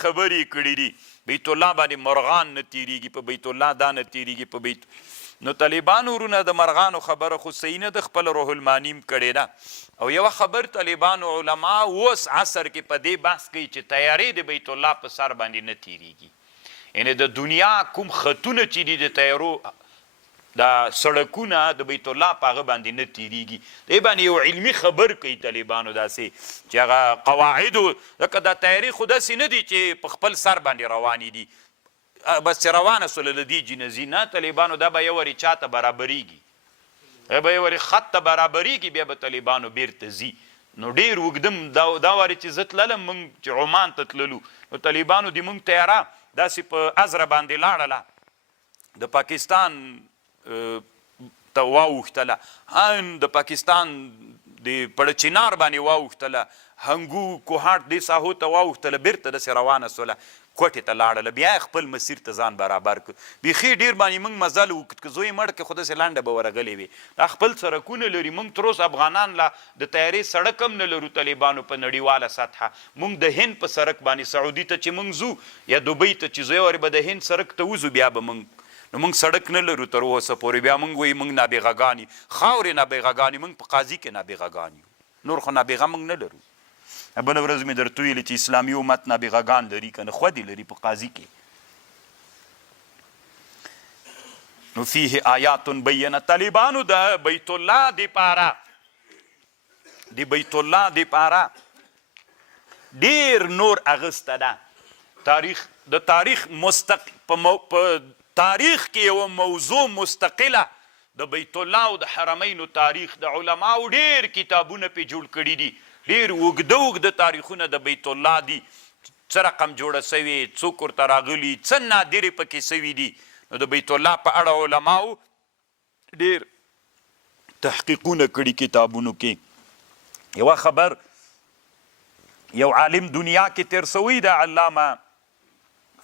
خبرې کړي دي بیت الله باندې مرغان نه تیریږي په بیت الله دا نه تیریږي په بیت نو طالبانو ورونه د مرغانو خبره خو صحیح نه د خپل روح المانیم کړې ده او یوه خبر طالبانو علما اوس عصر کې په دې بحث کوي چې تیارې د بیت الله په سر باندې نه تیریږي یعنی د دنیا کوم خطونه چې دي د تیارو دا سړکونه د بیت الله په هغه باندې نه تیریږي دې باندې یو علمي خبر کوي طالبانو داسې چې هغه قواعدو لکه دا تیارې خو داسې نه دي چې په خپل سر باندې روانې دي بس چې روانه سوله له دې جنازي نه طالبانو دا به یو ورې چاته برابریږي به یو ورې خط ته برابریږي بیا به طالبانو بیرته ځي نو ډېر اوږدم دا وارې چې زه تللم موږ چې عمان ته تللو نو طالبانو د موږ تیاره داسې په ازره باندې لاړله د پاکستان ته واوښتله ان د پاکستان د پړچینار باندې واوښتله هنګو کوهاټ دې ساحو ته واوښتله بیرته داسې روانه سوله کوټې ته لاړله بیا یې خپل مسیر ته ځان برابر کړ بیخي ډېر باندې موږ مزل وکړ که زوی مړ کړې خو داسې لنډه به ورغلې وي دا خپل سړکونه لري موږ تر اوسه افغانان لا د تیارې سړک هم نه لرو طالبانو په نړیواله سطحه موږ د هند په سړک باندې سعودي ته چې موږ ځو یا دوبۍ ته چې ځو ورې به د هند سړک ته وځو بیا به موږ نو موږ سړک نه لرو تر اوسه پورې بیا موږ وایي موږ نابغهګان یو خاورې نابغهګان موږ په قاضي کې نابغهګان یو نور خو نابغه موږ نه لرو بله ورځ مې درته ویلې چې اسلامي امت نابغهګان لري که نه خودې لري په قاضي کې نو فیه آیات بینه طالبانو د بیت الله دپاره ډېر نور اغسته ده تاریخ د تاریخ په تاریخ کې یوه موضوع مستقله د بیت الله او د حرمینو تاریخ د علماو ډېر کتابونه پې جوړ کړي دي ډېر اوږده تاریخونه د بیت الله دي څه رقم جوړه سوې څوک ورته راغلي څه نادرې پکې سوي دي نو د بیت الله په اړه علماو ډېر تحقیقونه کړي کتابونو کې یوه خبر یو عالم دنیا کې تیر سوی د علامه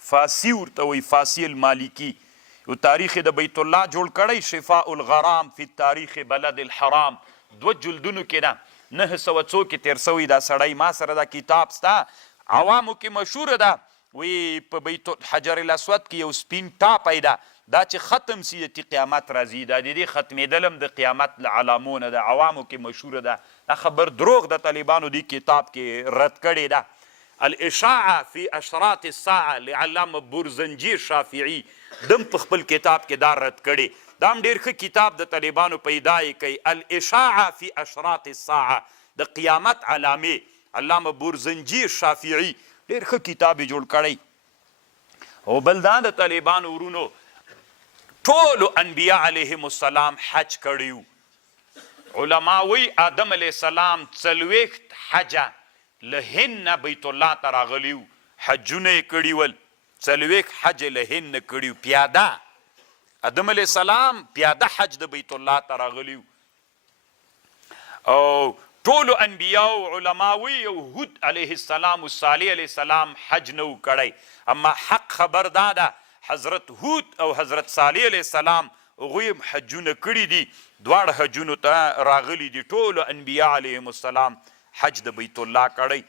فاسی ورته وایي فاسی المالکی یو تاریخ د بیت الله جوړ کړی شفاء الغرام فی تاریخ بلد الحرام 2 جلدونو کې ده 900 کې تیر سوی دا سړی ما سره دا کتاب ستا عوامو کې مشهوره ده وی په بیت حجر الاسود کې یو سپین ټاپی ده دا چې ختم سی چې قیامت راځي دا د دې ختمېدل د قیامت له علامونه د عوامو کې مشهوره ده دا خبر دروغ د طالبانو دی کتاب کې رد کړې ده الاشاعه فی اشراط الساعه لعلامه بورزنجي شافعي دم په خپل کتاب کې دا رد کړي دا هم ډېر ښه کتاب د طالبانو پیدا یې کوي الاشاعه فی اشراط الساعه د قیامت علامې علامه بورزنجي شافعي ډېر ښه کتاب یې جوړ کړی او بل دا د طالبانو ورونو ټولو انبیا علیهم السلام حج کړي علما وی آدم علیه السلام 40 حجه له هند نه بیت الله ته راغلي حجونه یې کړي ول 40 حج له هند نه کړي پیاده آدم علیه السلام پیاده حج د بیت الله ته راغلي او ټولو انبیاو علماوی او هود علیه السلام او صالح علیه السلام حج نه و کړی اما حق خبر دا ده حضرت هود او حضرت صالح علیه السلام هغوی هم حجونه کړي دي دواړه حجونو ته راغلي دي ټولو انبیا علیهم السلام حج د بیت الله کړی